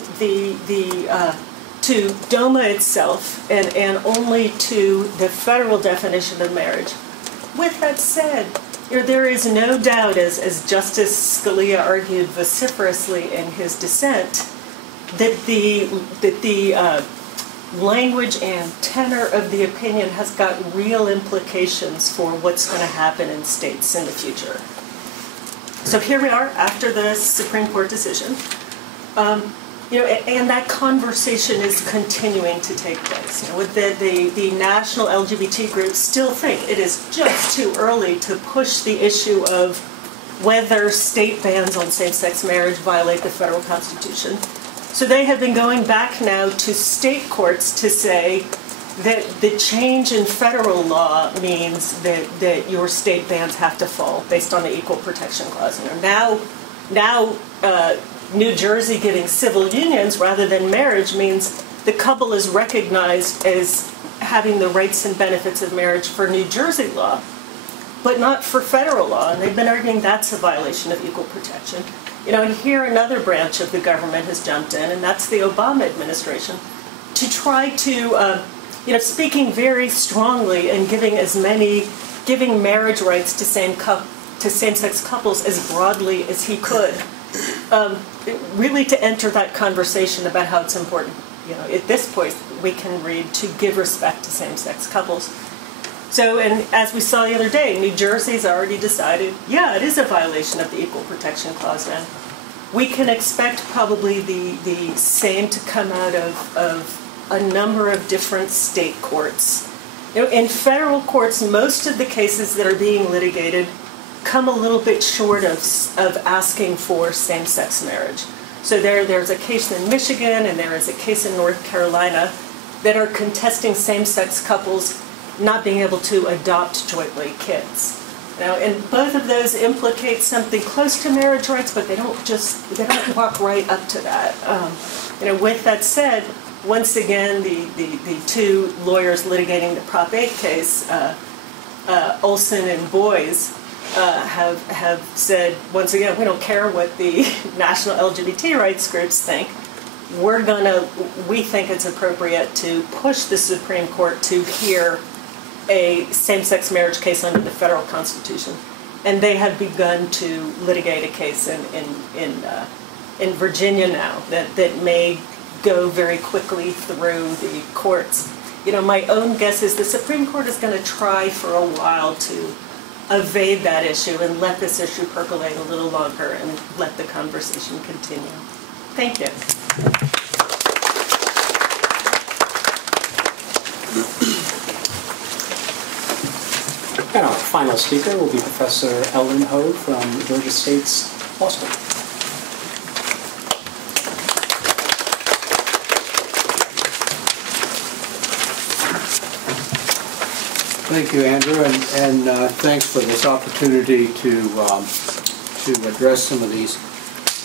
to DOMA itself and only to the federal definition of marriage. With that said, there is no doubt, as Justice Scalia argued vociferously in his dissent, that the language and tenor of the opinion has got real implications for what's going to happen in states in the future. So here we are after the Supreme Court decision. And that conversation is continuing to take place. The national LGBT groups still think it is just too early to push the issue of whether state bans on same-sex marriage violate the federal Constitution. So they have been going back now to state courts to say that the change in federal law means that your state bans have to fall based on the Equal Protection Clause. Now, New Jersey giving civil unions rather than marriage means the couple is recognized as having the rights and benefits of marriage for New Jersey law, but not for federal law. And they've been arguing that's a violation of equal protection. And here another branch of the government has jumped in, and that's the Obama administration, to try to, speaking very strongly and giving marriage rights to same-sex couples as broadly as he could. Really to enter that conversation about how it's important, at this point we can read to give respect to same-sex couples. So, and as we saw the other day, New Jersey's already decided, yeah, it is a violation of the Equal Protection Clause then. We can expect probably the same to come out of a number of different state courts. In federal courts, most of the cases that are being litigated come a little bit short of asking for same-sex marriage. So there's a case in Michigan and there is a case in North Carolina that are contesting same-sex couples not being able to adopt jointly kids. Now, and both of those implicate something close to marriage rights, but they don't walk right up to that. With that said, once again, the two lawyers litigating the Prop 8 case, Olson and Boyes, have said, once again, we don't care what the national LGBT rights groups think. We think it's appropriate to push the Supreme Court to hear a same-sex marriage case under the federal Constitution, and they have begun to litigate a case in Virginia now that may go very quickly through the courts. My own guess is the Supreme Court is going to try for a while to evade that issue and let this issue percolate a little longer and let the conversation continue. Thank you. And our final speaker will be Professor Ellen Hogue from Georgia State's Law School. Thank you, Andrew, and thanks for this opportunity to address some of these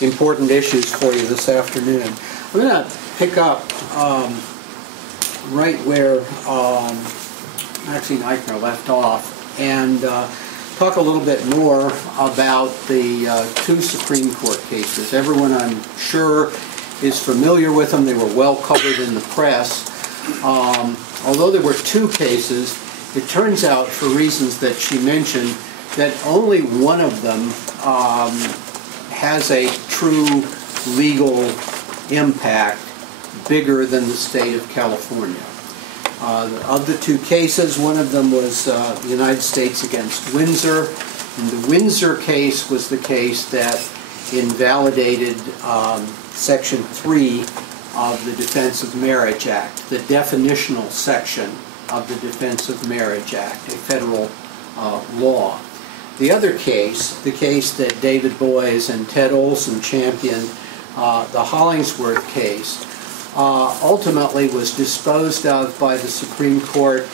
important issues for you this afternoon. I'm going to pick up right where Maxine Eichner left off and talk a little bit more about the two Supreme Court cases. Everyone, I'm sure, is familiar with them. They were well covered in the press. Although there were two cases, it turns out, for reasons that she mentioned, that only one of them has a true legal impact bigger than the state of California. Of the two cases, one of them was the United States against Windsor. And the Windsor case was the case that invalidated Section 3 of the Defense of Marriage Act, the definitional section of the Defense of Marriage Act, a federal law. The other case, the case that David Boies and Ted Olson championed, the Hollingsworth case, ultimately was disposed of by the Supreme Court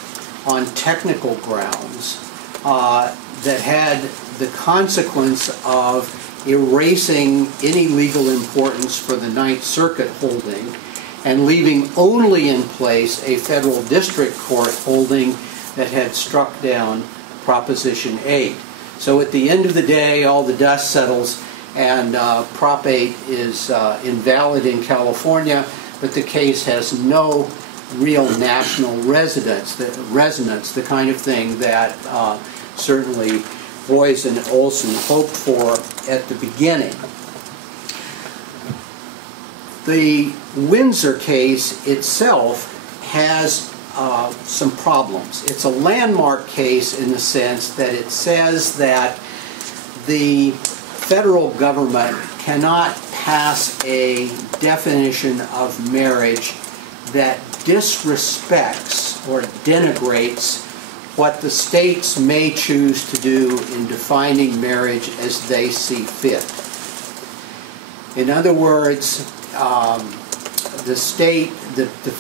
on technical grounds that had the consequence of erasing any legal importance for the Ninth Circuit holding and leaving only in place a federal district court holding that had struck down Proposition 8. So at the end of the day, all the dust settles and Prop 8 is invalid in California, but the case has no real national resonance, the kind of thing that certainly Boies and Olson hoped for at the beginning. The Windsor case itself has some problems. It's a landmark case in the sense that it says that the federal government cannot pass a definition of marriage that disrespects or denigrates what the states may choose to do in defining marriage as they see fit. In other words, the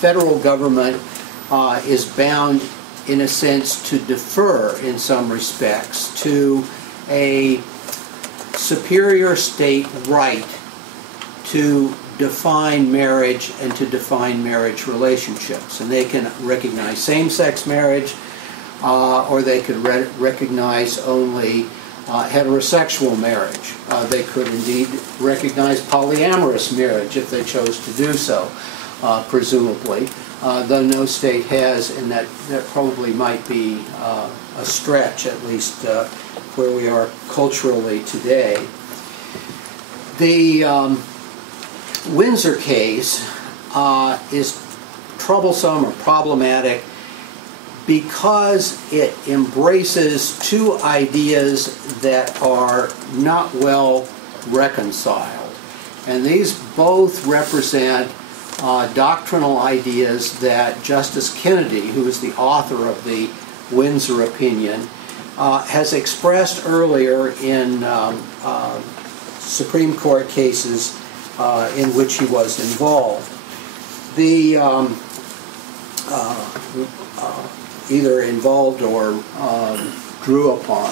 federal government is bound, in a sense, to defer, in some respects, to a superior state right to define marriage and to define marriage relationships. And they can recognize same-sex marriage, or they could recognize only heterosexual marriage. They could indeed recognize polyamorous marriage if they chose to do so, presumably, though no state has, and that probably might be a stretch, at least where we are culturally today. The Windsor case is troublesome or problematic because it embraces two ideas that are not well reconciled. And these both represent doctrinal ideas that Justice Kennedy, who is the author of the Windsor opinion, has expressed earlier in Supreme Court cases in which he was involved. The either involved or drew upon.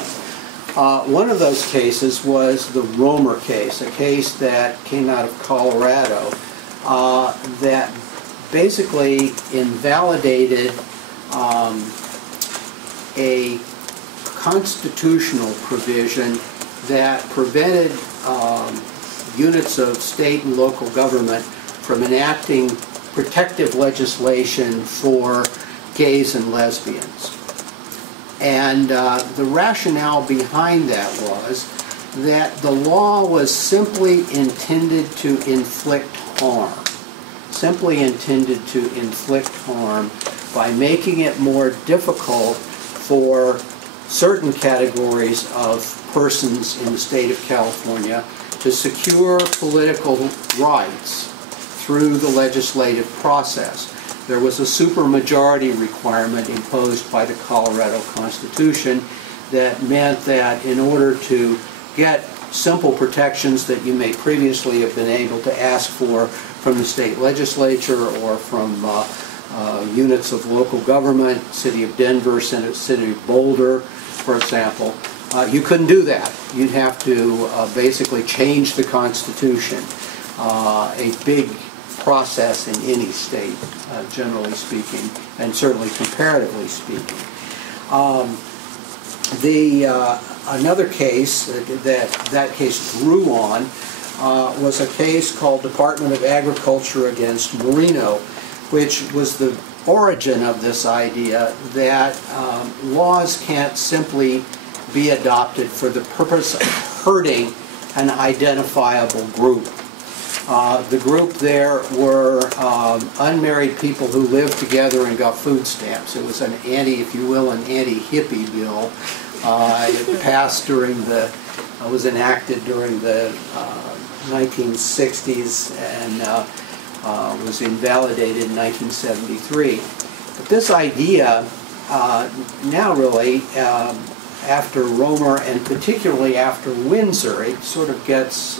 One of those cases was the Romer case, a case that came out of Colorado that basically invalidated a constitutional provision that prevented units of state and local government from enacting protective legislation for gays and lesbians. And the rationale behind that was that the law was simply intended to inflict harm. Simply intended to inflict harm by making it more difficult for certain categories of persons in the state of California to secure political rights through the legislative process. There was a supermajority requirement imposed by the Colorado Constitution that meant that in order to get simple protections that you may previously have been able to ask for from the state legislature or from units of local government, City of Denver, City of Boulder, for example, you couldn't do that. You'd have to basically change the Constitution, a big process in any state, generally speaking, and certainly comparatively speaking. Another case that case drew on was a case called Department of Agriculture against Marino, which was the origin of this idea that laws can't simply be adopted for the purpose of hurting an identifiable group. The group there were unmarried people who lived together and got food stamps. It was an if you will, an anti-hippie bill. It passed was enacted during the 1960s and was invalidated in 1973. But this idea now really, after Romer and particularly after Windsor, it sort of gets,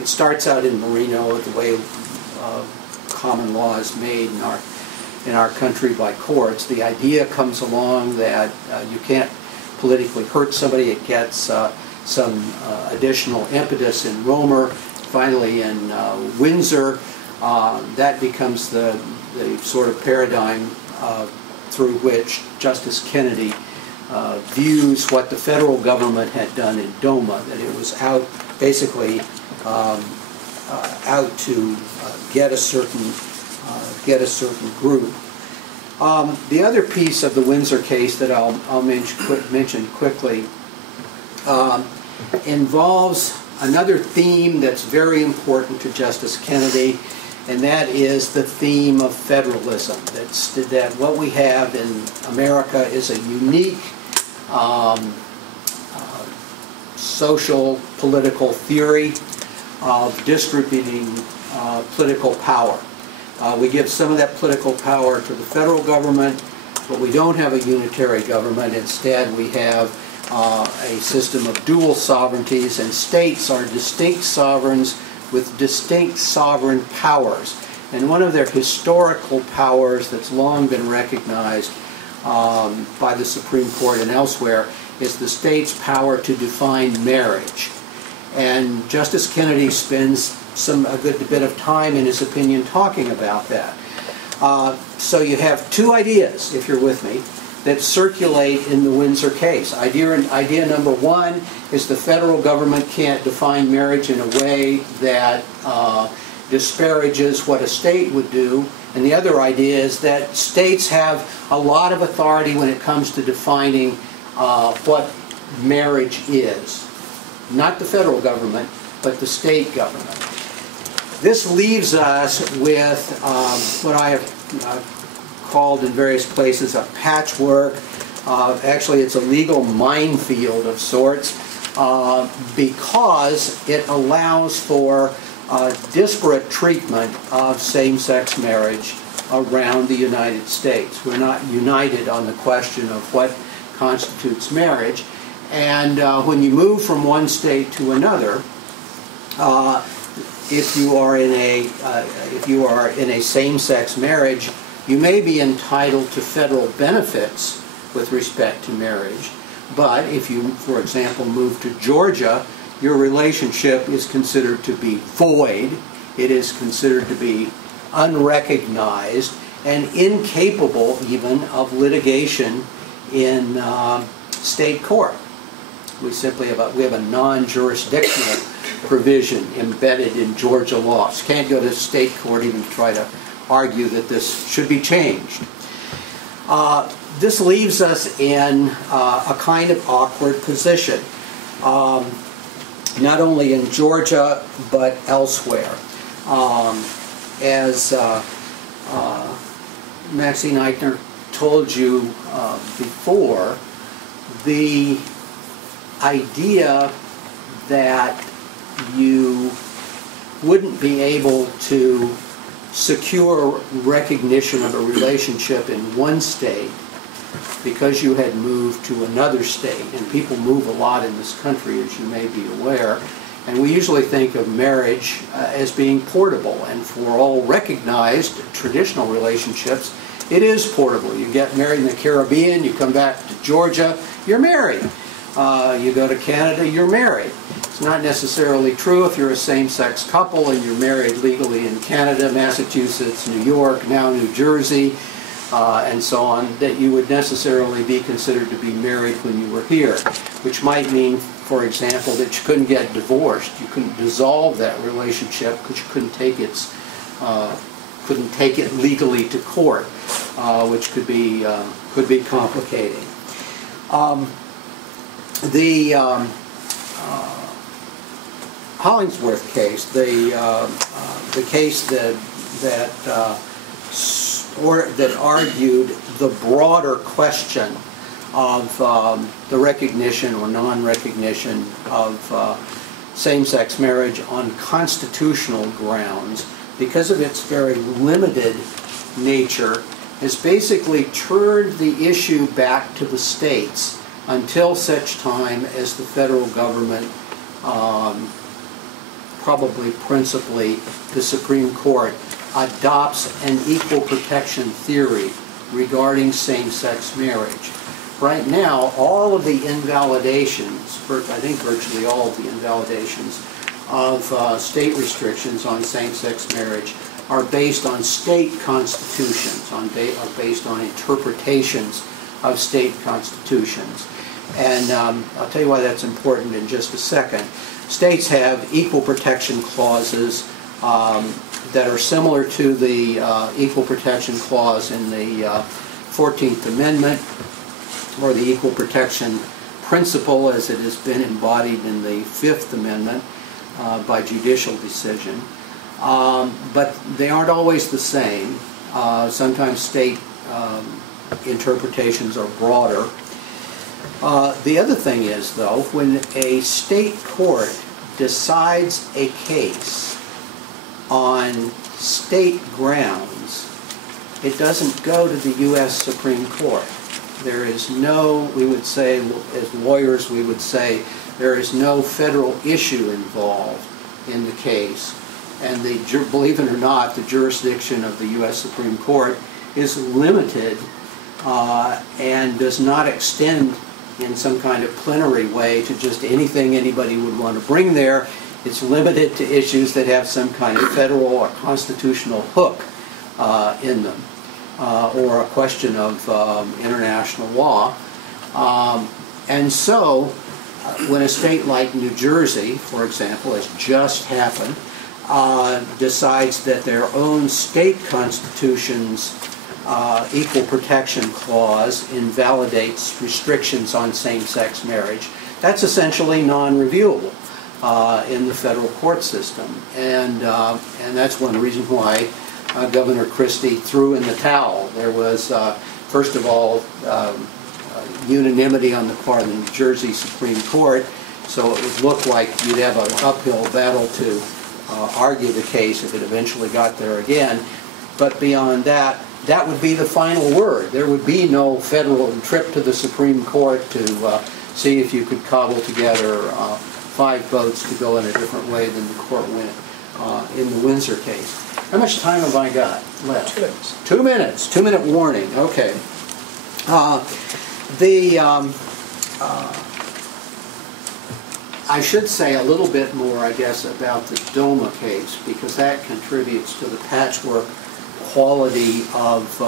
it starts out in Marino, the way common law is made in our country by courts. The idea comes along that you can't politically hurt somebody. It gets some additional impetus in Romer. Finally in Windsor, that becomes the sort of paradigm through which Justice Kennedy views what the federal government had done in DOMA, that it was out basically out to get a certain group. The other piece of the Windsor case that I'll mention quickly involves another theme that's very important to Justice Kennedy, and that is the theme of federalism. That what we have in America is a unique social political theory of distributing political power. We give some of that political power to the federal government, but we don't have a unitary government. Instead, we have a system of dual sovereignties, and states are distinct sovereigns with distinct sovereign powers. And one of their historical powers that's long been recognized by the Supreme Court and elsewhere is the state's power to define marriage. And Justice Kennedy spends a good bit of time in his opinion talking about that. So you have two ideas, if you're with me, that circulate in the Windsor case. Idea number one is the federal government can't define marriage in a way that disparages what a state would do. And the other idea is that states have a lot of authority when it comes to defining what marriage is. Not the federal government, but the state government. This leaves us with what I have called in various places a patchwork. Actually, it's a legal minefield of sorts because it allows for disparate treatment of same-sex marriage around the United States. We're not united on the question of what constitutes marriage. And when you move from one state to another, if you are in a same-sex marriage, You may be entitled to federal benefits with respect to marriage, but if you, for example, move to Georgia, your relationship is considered to be void. It is considered to be unrecognized and incapable even of litigation in state court. We simply have a non-jurisdictional provision embedded in Georgia law. So you can't go to state court even to try to argue that this should be changed. This leaves us in a kind of awkward position, not only in Georgia but elsewhere. As Maxine Eichner told you before, the idea that you wouldn't be able to secure recognition of a relationship in one state because you had moved to another state, and people move a lot in this country, as you may be aware, and we usually think of marriage as being portable, and for all recognized traditional relationships, it is portable. You get married in the Caribbean, you come back to Georgia, you're married. You go to Canada, you're married. It's not necessarily true if you're a same-sex couple and you're married legally in Canada, Massachusetts, New York, now New Jersey, and so on, that you would necessarily be considered to be married when you were here, which might mean, for example, that you couldn't get divorced. You couldn't dissolve that relationship because you couldn't take it legally to court, which could be complicating. The Hollingsworth case, the case that argued the broader question of the recognition or non-recognition of same-sex marriage on constitutional grounds, because of its very limited nature, has basically turned the issue back to the states until such time as the federal government, probably principally the Supreme Court, adopts an equal protection theory regarding same-sex marriage. Right now, all of the invalidations, I think virtually all of the invalidations of state restrictions on same-sex marriage are based on state constitutions, are based on interpretations of state constitutions. And I'll tell you why that's important in just a second. States have equal protection clauses that are similar to the equal protection clause in the 14th Amendment, or the equal protection principle as it has been embodied in the 5th Amendment by judicial decision. But they aren't always the same. Sometimes state interpretations are broader. The other thing is, though, when a state court decides a case on state grounds, it doesn't go to the U.S. Supreme Court. There is no, we would say, as lawyers, we would say, there is no federal issue involved in the case. And believe it or not, the jurisdiction of the U.S. Supreme Court is limited and does not extend in some kind of plenary way to just anything anybody would want to bring there. It's limited to issues that have some kind of federal or constitutional hook in them, or a question of international law. And so, when a state like New Jersey, for example, has just happened, decides that their own state constitution's equal protection clause invalidates restrictions on same-sex marriage, that's essentially non-reviewable in the federal court system. And that's one reason why Governor Christie threw in the towel. There was, first of all, unanimity on the part of the New Jersey Supreme Court, so it would look like you'd have an uphill battle to argue the case if it eventually got there again. But beyond that, that would be the final word. There would be no federal trip to the Supreme Court to see if you could cobble together 5 votes to go in a different way than the court went in the Windsor case. How much time have I got left? 2 minutes. 2 minutes. 2-minute warning. Okay. I should say a little bit more, I guess, about the DOMA case, because that contributes to the patchwork quality of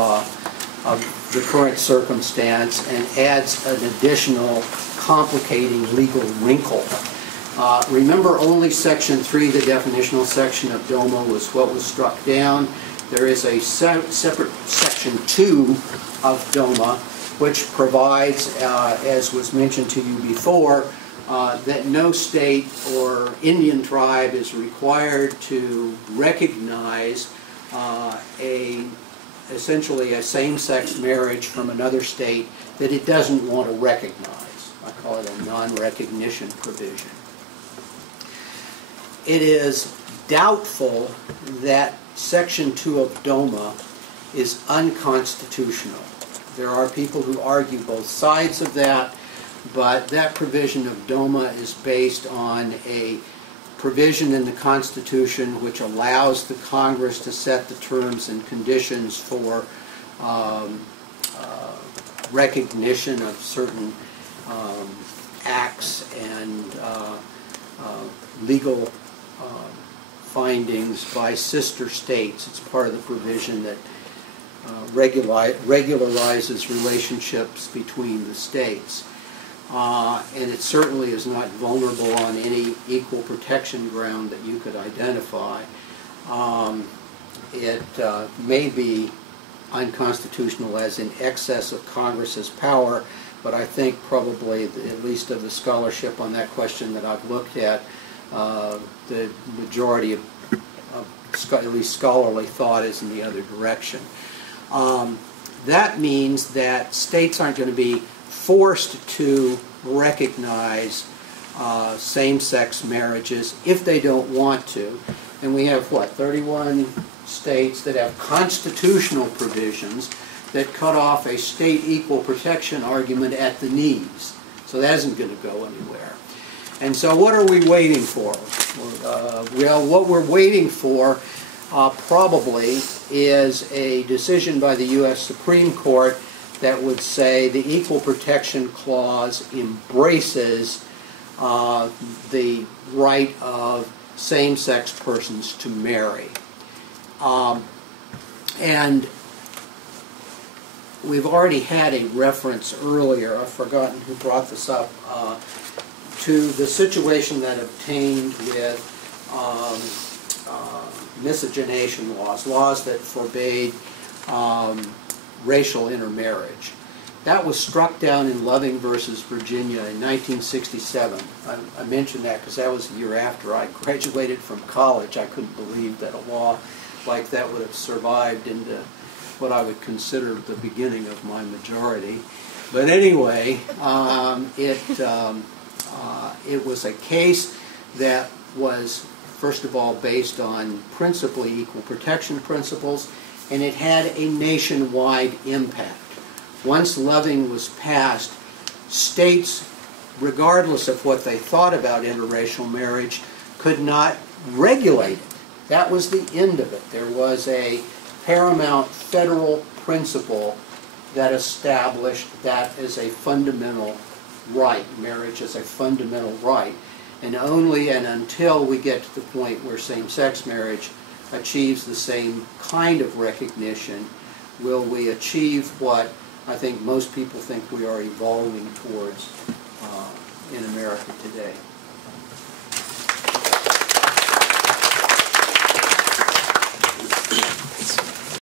the current circumstance and adds an additional complicating legal wrinkle. Remember, only Section 3, the definitional section of DOMA, was what was struck down. There is a separate Section 2 of DOMA, which provides, as was mentioned to you before, that no state or Indian tribe is required to recognize essentially a same-sex marriage from another state that it doesn't want to recognize. I call it a non-recognition provision. It is doubtful that Section 2 of DOMA is unconstitutional. There are people who argue both sides of that, but that provision of DOMA is based on a provision in the Constitution which allows the Congress to set the terms and conditions for recognition of certain acts and legal findings by sister states. It's part of the provision that regularizes relationships between the states. And it certainly is not vulnerable on any equal protection ground that you could identify. It may be unconstitutional as in excess of Congress's power, but I think probably, at least of the scholarship on that question that I've looked at, the majority of at least scholarly thought is in the other direction. That means that states aren't going to be forced to recognize same-sex marriages if they don't want to. And we have, what, 31 states that have constitutional provisions that cut off a state equal protection argument at the knees. So that isn't going to go anywhere. And so what are we waiting for? Well, what we're waiting for probably is a decision by the U.S. Supreme Court that would say the Equal Protection Clause embraces the right of same-sex persons to marry. And we've already had a reference earlier, I've forgotten who brought this up, to the situation that obtained with miscegenation laws that forbade racial intermarriage. That was struck down in Loving versus Virginia in 1967. I mentioned that because that was the year after I graduated from college. I couldn't believe that a law like that would have survived into what I would consider the beginning of my majority. But anyway, it was a case that was, first of all, based on principally equal protection principles, and it had a nationwide impact. Once Loving was passed, states, regardless of what they thought about interracial marriage, could not regulate it. That was the end of it. There was a paramount federal principle that established that as a fundamental right. Marriage is a fundamental right. And only and until we get to the point where same-sex marriage achieves the same kind of recognition will we achieve what I think most people think we are evolving towards in America today.